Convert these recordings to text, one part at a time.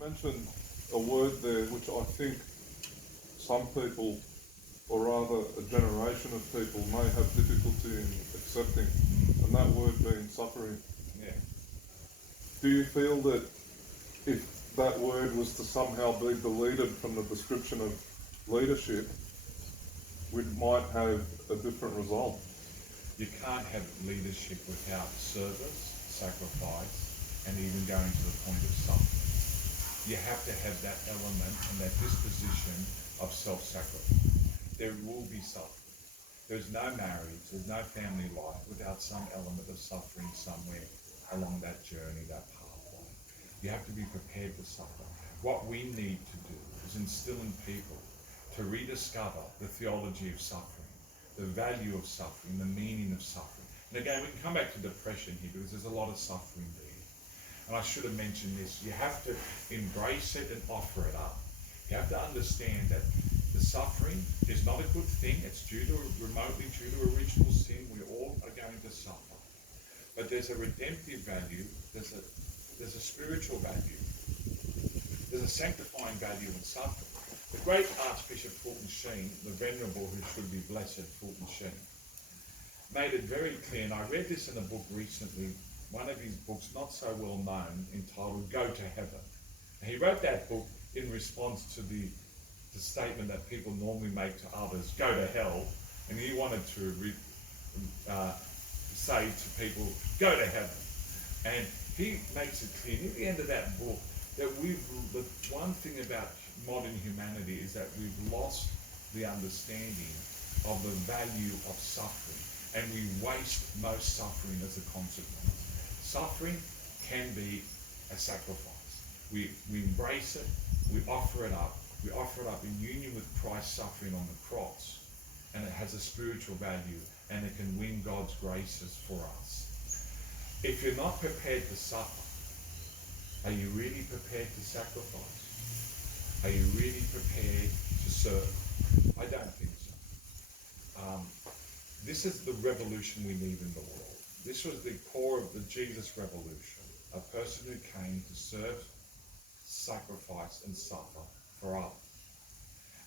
mentioned a word there which I think some people, or rather a generation of people, may have difficulty in accepting, and that word being suffering. Yeah. Do you feel that if that word was to somehow be deleted from the description of leadership, we might have a different result? You can't have leadership without service, sacrifice, and even going to the point of suffering. You have to have that element and that disposition of self-sacrifice. There will be suffering. There's no marriage, there's no family life without some element of suffering somewhere along that journey, that pathway. You have to be prepared to suffer. What we need to do is instill in people to rediscover the theology of suffering, the value of suffering, the meaning of suffering. And again, we can come back to depression here because there's a lot of suffering there. And I should have mentioned this. You have to embrace it and offer it up. You have to understand that the suffering is not a good thing. It's remotely due to original sin. We all are going to suffer. But there's a redemptive value. There's a spiritual value. There's a sanctifying value in suffering. The great Archbishop Fulton Sheen, the Venerable who should be blessed Fulton Sheen, made it very clear, and I read this in a book recently, one of his books not so well known, entitled Go to Heaven. And he wrote that book in response to the statement that people normally make to others, go to hell, and he wanted to say to people, go to heaven. And he makes it clear near the end of that book that the one thing about modern humanity is that we've lost the understanding of the value of suffering, and we waste most suffering as a consequence. Suffering can be a sacrifice. We embrace it, we offer it up. We offer it up in union with Christ's suffering on the cross, and it has a spiritual value, and it can win God's graces for us. If you're not prepared to suffer, are you really prepared to sacrifice? Are you really prepared to serve? I don't think so. This is the revolution we need in the world. This was the core of the Jesus revolution, a person who came to serve, sacrifice, and suffer for others.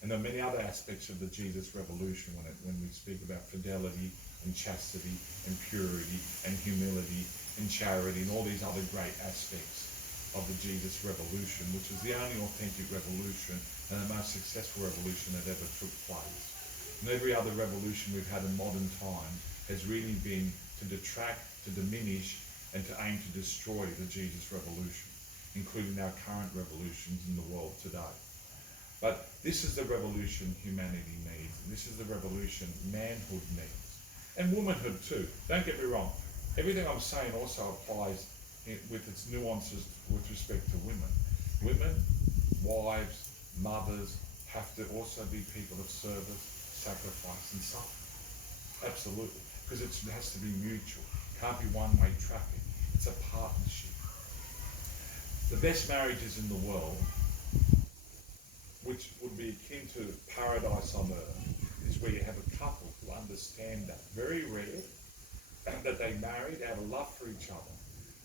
And there are many other aspects of the Jesus revolution when we speak about fidelity and chastity and purity and humility and charity and all these other great aspects of the Jesus revolution, which is the only authentic revolution and the most successful revolution that ever took place. And every other revolution we've had in modern time has really been to detract, to diminish, and to aim to destroy the Jesus revolution, including our current revolutions in the world today. But this is the revolution humanity needs. This is the revolution manhood needs. And womanhood too. Don't get me wrong. Everything I'm saying also applies with its nuances with respect to women. Women, wives, mothers have to also be people of service, sacrifice, and suffering. Absolutely. Because it has to be mutual. It can't be one-way traffic. It's a partnership. The best marriages in the world, which would be akin to paradise on earth, is where you have a couple who understand that. Very rare that they married out of love for each other.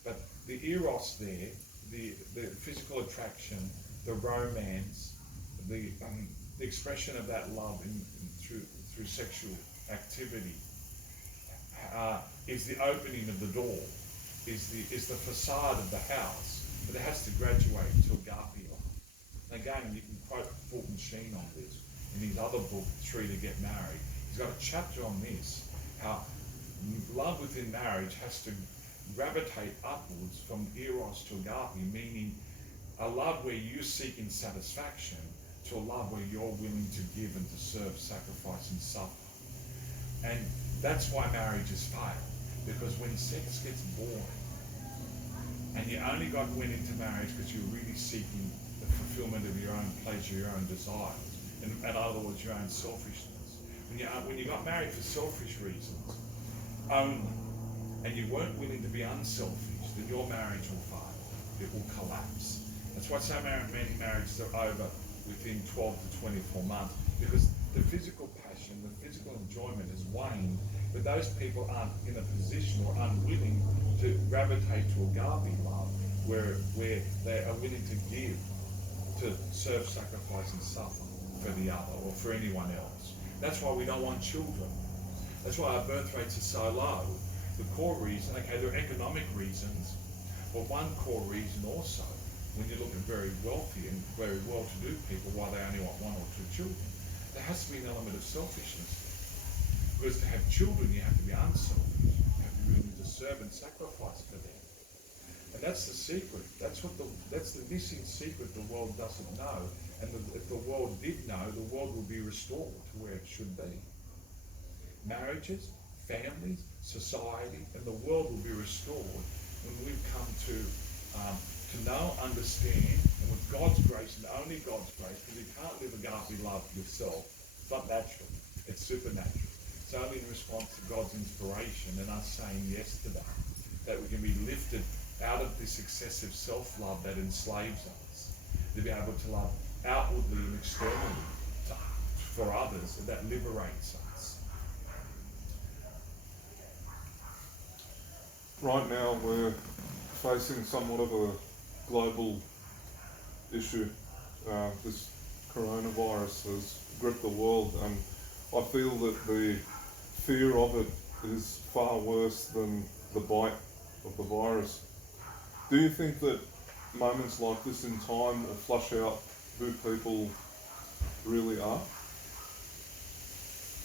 But the eros there, the physical attraction, the romance, the expression of that love through sexual activity is the opening of the door, is the facade of the house, but it has to graduate to agape love. And again, you can quote Fulton Sheen on this in his other book, 3 to Get Married. He's got a chapter on this, how love within marriage has to gravitate upwards from eros to agape, meaning a love where you're seeking satisfaction to a love where you're willing to give and to serve, sacrifice, and suffer. And that's why marriages fail, because when sex gets boring and you only went into marriage because you're really seeking the fulfillment of your own pleasure, your own desires, in other words, your own selfishness. When you got married for selfish reasons only, and you weren't willing to be unselfish, then your marriage will fail. It will collapse. That's why so many marriages are over within 12 to 24 months, because the physical passion, the physical enjoyment has waned, but those people aren't in a position or unwilling to gravitate to agape love, where they are willing to give to serve, sacrifice and suffer for the other or for anyone else. That's why we don't want children. That's why our birth rates are so low. The core reason, okay, there are economic reasons, but one core reason also, when you look at very wealthy and very well-to-do people, why they only want 1 or 2 children, there has to be an element of selfishness. Because to have children, you have to be unselfish. You have to be willing to serve and sacrifice for them. And that's the secret. That's the missing secret the world doesn't know. And if the world did know, the world would be restored to where it should be. Marriages, families, society, and the world will be restored when we've come to know, understand, and with God's grace and only God's grace, because you can't live agape love yourself. It's not natural. It's supernatural. It's only in response to God's inspiration and us saying yes to that we can be lifted out of this excessive self-love that enslaves us, to be able to love outwardly and externally for others, and that liberates us. Right now we're facing somewhat of a global issue. This coronavirus has gripped the world, and I feel that the fear of it is far worse than the bite of the virus. Do you think that moments like this in time will flush out who people really are?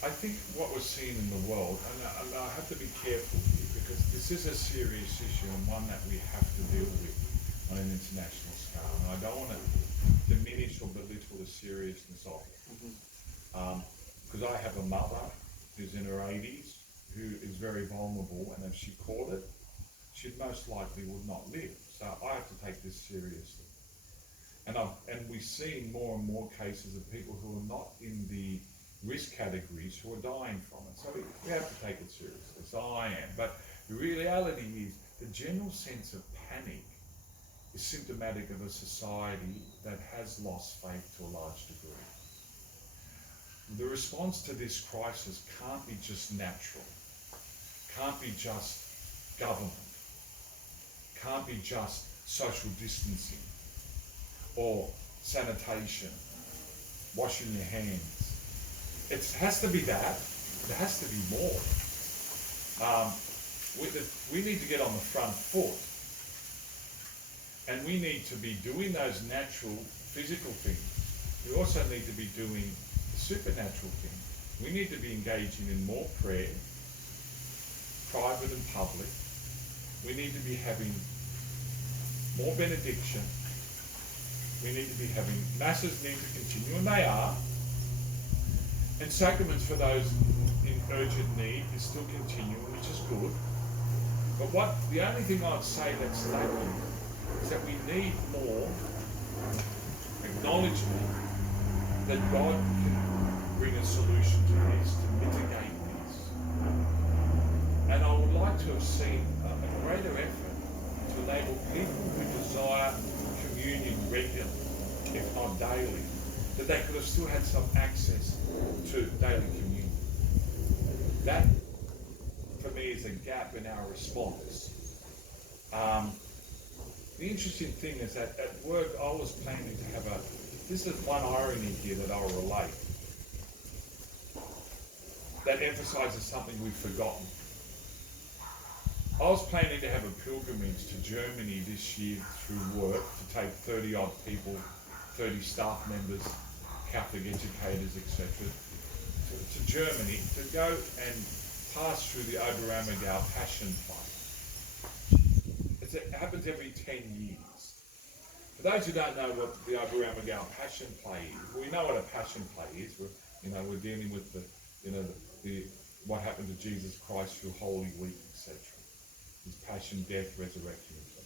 I think what we're seeing in the world, and I have to be careful here, because this is a serious issue and one that we have to deal with on an international scale. And I don't want to diminish or belittle the seriousness of it. Because I have a mother who's in her 80s, who is very vulnerable, and if she caught it, she most likely would not live. So I have to take this seriously. And we're seeing more and more cases of people who are not in the risk categories who are dying from it. So we have to take it seriously. So I am. But the reality is the general sense of panic is symptomatic of a society that has lost faith to a large degree. The response to this crisis can't be just natural, can't be just government, can't be just social distancing or sanitation, washing your hands. It has to be that. There has to be more. We need to get on the front foot, and we need to be doing those natural physical things. We also need to be doing the supernatural things. We need to be engaging in more prayer, private and public. We need to be having more benediction. We need to be having, masses need to continue, and they are. And sacraments for those in urgent need is still continuing, which is good. But the only thing I'd say that's lacking is that we need more acknowledgement that God can bring a solution to this, to mitigate this. And I would like to have seen a greater effort to enable people who desire communion regularly, if not daily, that they could have still had some access to daily communion. That, for me, is a gap in our response. The interesting thing is that at work I was planning to have this is one irony here that I'll relate, that emphasizes something we've forgotten. I was planning to have a pilgrimage to Germany this year through work, to take 30 odd people, 30 staff members, Catholic educators, etc., to Germany to go and pass through the Oberammergau Passion Play. It happens every 10 years. For those who don't know what the Oberammergau Passion Play is, we know what a Passion Play is. We're dealing with what happened to Jesus Christ through Holy Week, etc. His passion, death, resurrection, etc.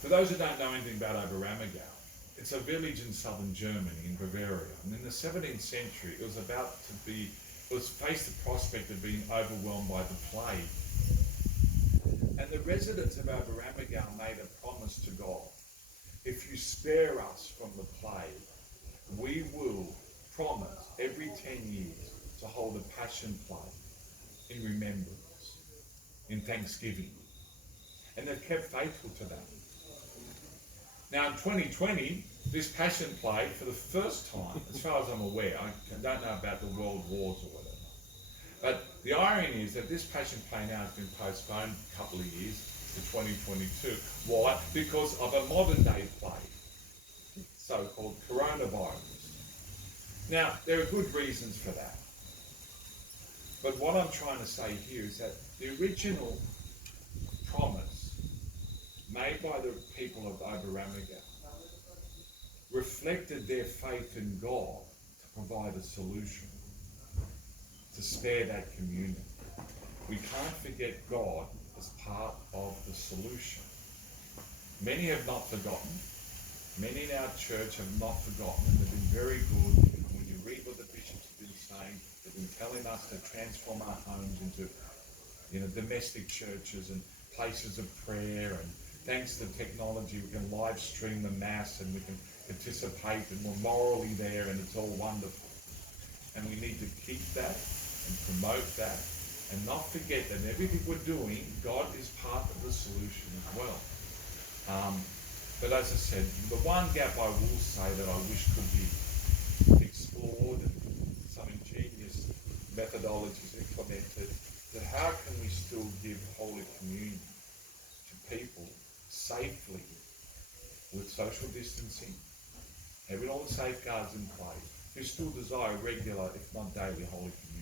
For those who don't know anything about Oberammergau, it's a village in southern Germany, in Bavaria. And in the 17th century, it was faced the prospect of being overwhelmed by the plague. And the residents of Oberammergau made a promise to God: if you spare us from the plague, we will promise every 10 years to hold a passion play in remembrance, in thanksgiving. And they've kept faithful to that. Now in 2020, this Passion Play, for the first time, as far as I'm aware, I don't know about the world wars or whatever, but the irony is that this Passion Play now has been postponed a couple of years to 2022. Why? Because of a modern day plague, so-called coronavirus. Now, there are good reasons for that. But what I'm trying to say here is that the original promise made by the people of Abrahamiga reflected their faith in God to provide a solution, to spare that community. We can't forget God as part of the solution. Many have not forgotten. Many in our church have not forgotten, and they've been very good. When you read what the bishops have been saying, they've been telling us to transform our homes into, domestic churches and places of prayer. And thanks to technology, we can live stream the mass and we can participate, and we're morally there, and it's all wonderful. And we need to keep that and promote that, and not forget that everything we're doing, God is part of the solution as well. But as I said, the one gap I will say that I wish could be explored and some ingenious methodologies implemented, that how can we still give Holy Communion to people safely with social distancing, having all the safeguards in place, who still desire regular, if not daily, Holy Communion.